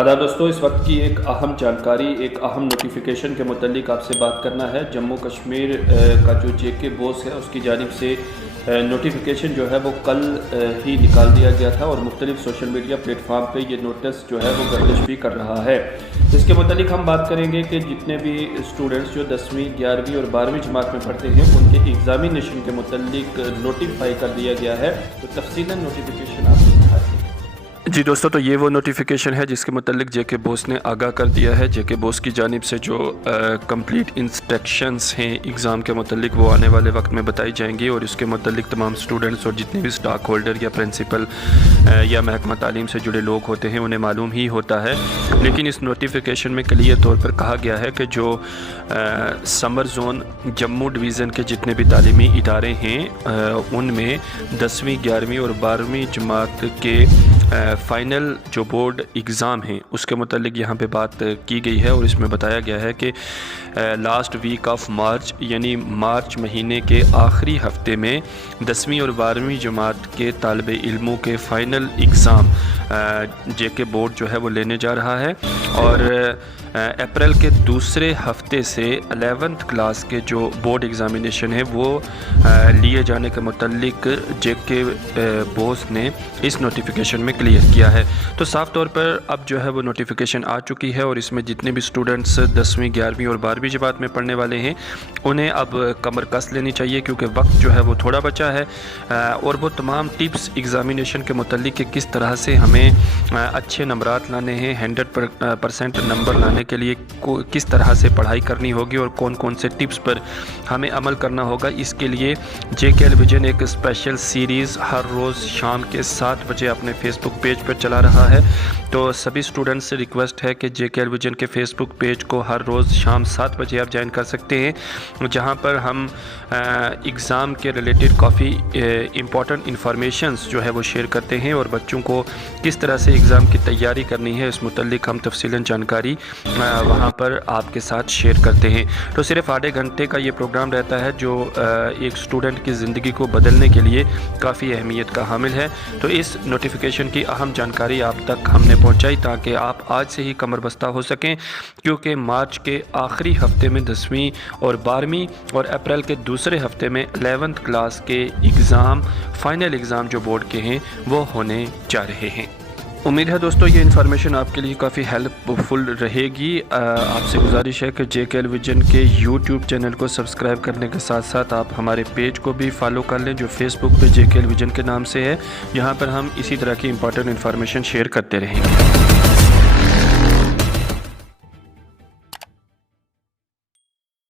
آداب دوستو، اس وقت کی ایک اہم جانکاری، ایک اہم نوٹیفیکیشن کے متعلق آپ سے بات کرنا ہے۔ جموں کشمیر کا جو جے کے بوس ہے اس کی جانب سے نوٹیفیکیشن جو ہے وہ کل ہی نکال دیا گیا تھا، اور مختلف سوشل میڈیا پلیٹ فارم پہ یہ نوٹس جو ہے وہ گردش بھی کر رہا ہے۔ اس کے متعلق ہم بات کریں گے کہ جتنے بھی اسٹوڈنٹس جو 10ویں 11ویں اور 12ویں جماعت میں پڑھتے ہیں ان کے ایگزامینیشن کے متعلق نوٹیفائی کر دیا گیا ہے۔ تو تفصیلاً نوٹیفیکیشن آپ کو دکھاتے ہیں۔ جی دوستو، تو یہ وہ نوٹیفیکیشن ہے جس کے متعلق جے کے بوس نے آگاہ کر دیا ہے۔ جے کے بوس کی جانب سے جو کمپلیٹ انسٹرکشنز ہیں ایگزام کے متعلق وہ آنے والے وقت میں بتائی جائیں گی، اور اس کے متعلق تمام سٹوڈنٹس اور جتنے بھی سٹاک ہولڈر یا پرنسپل یا محکمہ تعلیم سے جڑے لوگ ہوتے ہیں انہیں معلوم ہی ہوتا ہے۔ لیکن اس نوٹیفیکیشن میں کلیئر طور پر کہا گیا ہے کہ جو سمر زون جموں ڈویژن کے جتنے بھی تعلیمی ادارے ہیں ان میں 10ویں 11ویں اور 12ویں جماعت کے فائنل جو بورڈ ایگزام ہیں اس کے متعلق یہاں پہ بات کی گئی ہے، اور اس میں بتایا گیا ہے کہ لاسٹ ویک آف مارچ یعنی مارچ مہینے کے آخری ہفتے میں 10ویں اور 12ویں جماعت کے طالب علموں کے فائنل ایگزام جے کے بورڈ جو ہے وہ لینے جا رہا ہے، اور اپریل کے دوسرے ہفتے سے 11th کلاس کے جو بورڈ ایگزامینیشن ہے وہ لیے جانے کے متعلق جے کے بوس نے اس نوٹیفیکیشن میں کلیئر کیا ہے۔ تو صاف طور پر اب جو ہے وہ نوٹیفیکیشن آ چکی ہے، اور اس میں جتنے بھی سٹوڈنٹس 10ویں 11ویں اور 12ویں جماعت میں پڑھنے والے ہیں انہیں اب کمر کس لینی چاہیے، کیونکہ وقت جو ہے وہ تھوڑا بچا ہے، اور وہ تمام ٹپس ایگزامینیشن کے متعلق کہ کس طرح سے ہمیں اچھے نمبرات لانے ہیں، 100% نمبر لانے کے لیے کس طرح سے پڑھائی کرنی ہوگی اور کون کون سے ٹپس پر ہمیں عمل کرنا ہوگا۔ اس کے لیے جے کے ویژن ایک اسپیشل سیریز ہر روز شام کے 7 بجے اپنے فیس بک پیج پر چلا رہا ہے۔ تو سبھی سٹوڈنٹس سے ریکویسٹ ہے کہ جے کے ویژن کے فیس بک پیج کو ہر روز شام 7 بجے آپ جوائن کر سکتے ہیں، جہاں پر ہم ایگزام کے ریلیٹڈ کافی امپورٹنٹ انفارمیشنز جو ہے وہ شیئر کرتے ہیں، اور بچوں کو کس طرح سے ایگزام کی تیاری کرنی ہے اس متعلق ہم تفصیلاً جانکاری وہاں پر آپ کے ساتھ شیئر کرتے ہیں۔ تو صرف آدھے گھنٹے کا یہ پروگرام رہتا ہے جو ایک سٹوڈنٹ کی زندگی کو بدلنے کے لیے کافی اہمیت کا حامل ہے۔ تو اس نوٹیفیکیشن کی اہم جانکاری آپ تک ہم نے پہنچائی تاکہ آپ آج سے ہی کمر بستہ ہو سکیں، کیونکہ مارچ کے آخری ہفتے میں 10ویں اور 12ویں اور اپریل کے دوسرے ہفتے میں 11th کلاس کے ایگزام فائنل ایگزام جو بورڈ کے ہیں وہ ہونے جا رہے ہیں۔ امید ہے دوستو یہ انفارمیشن آپ کے لیے کافی ہیلپ فل رہے گی۔ آپ سے گزارش ہے کہ جے کے ویژن کے یوٹیوب چینل کو سبسکرائب کرنے کے ساتھ ساتھ آپ ہمارے پیج کو بھی فالو کر لیں جو فیس بک پہ جے کے ویژن کے نام سے ہے، یہاں پر ہم اسی طرح کی امپورٹنٹ انفارمیشن شیئر کرتے رہیں گے۔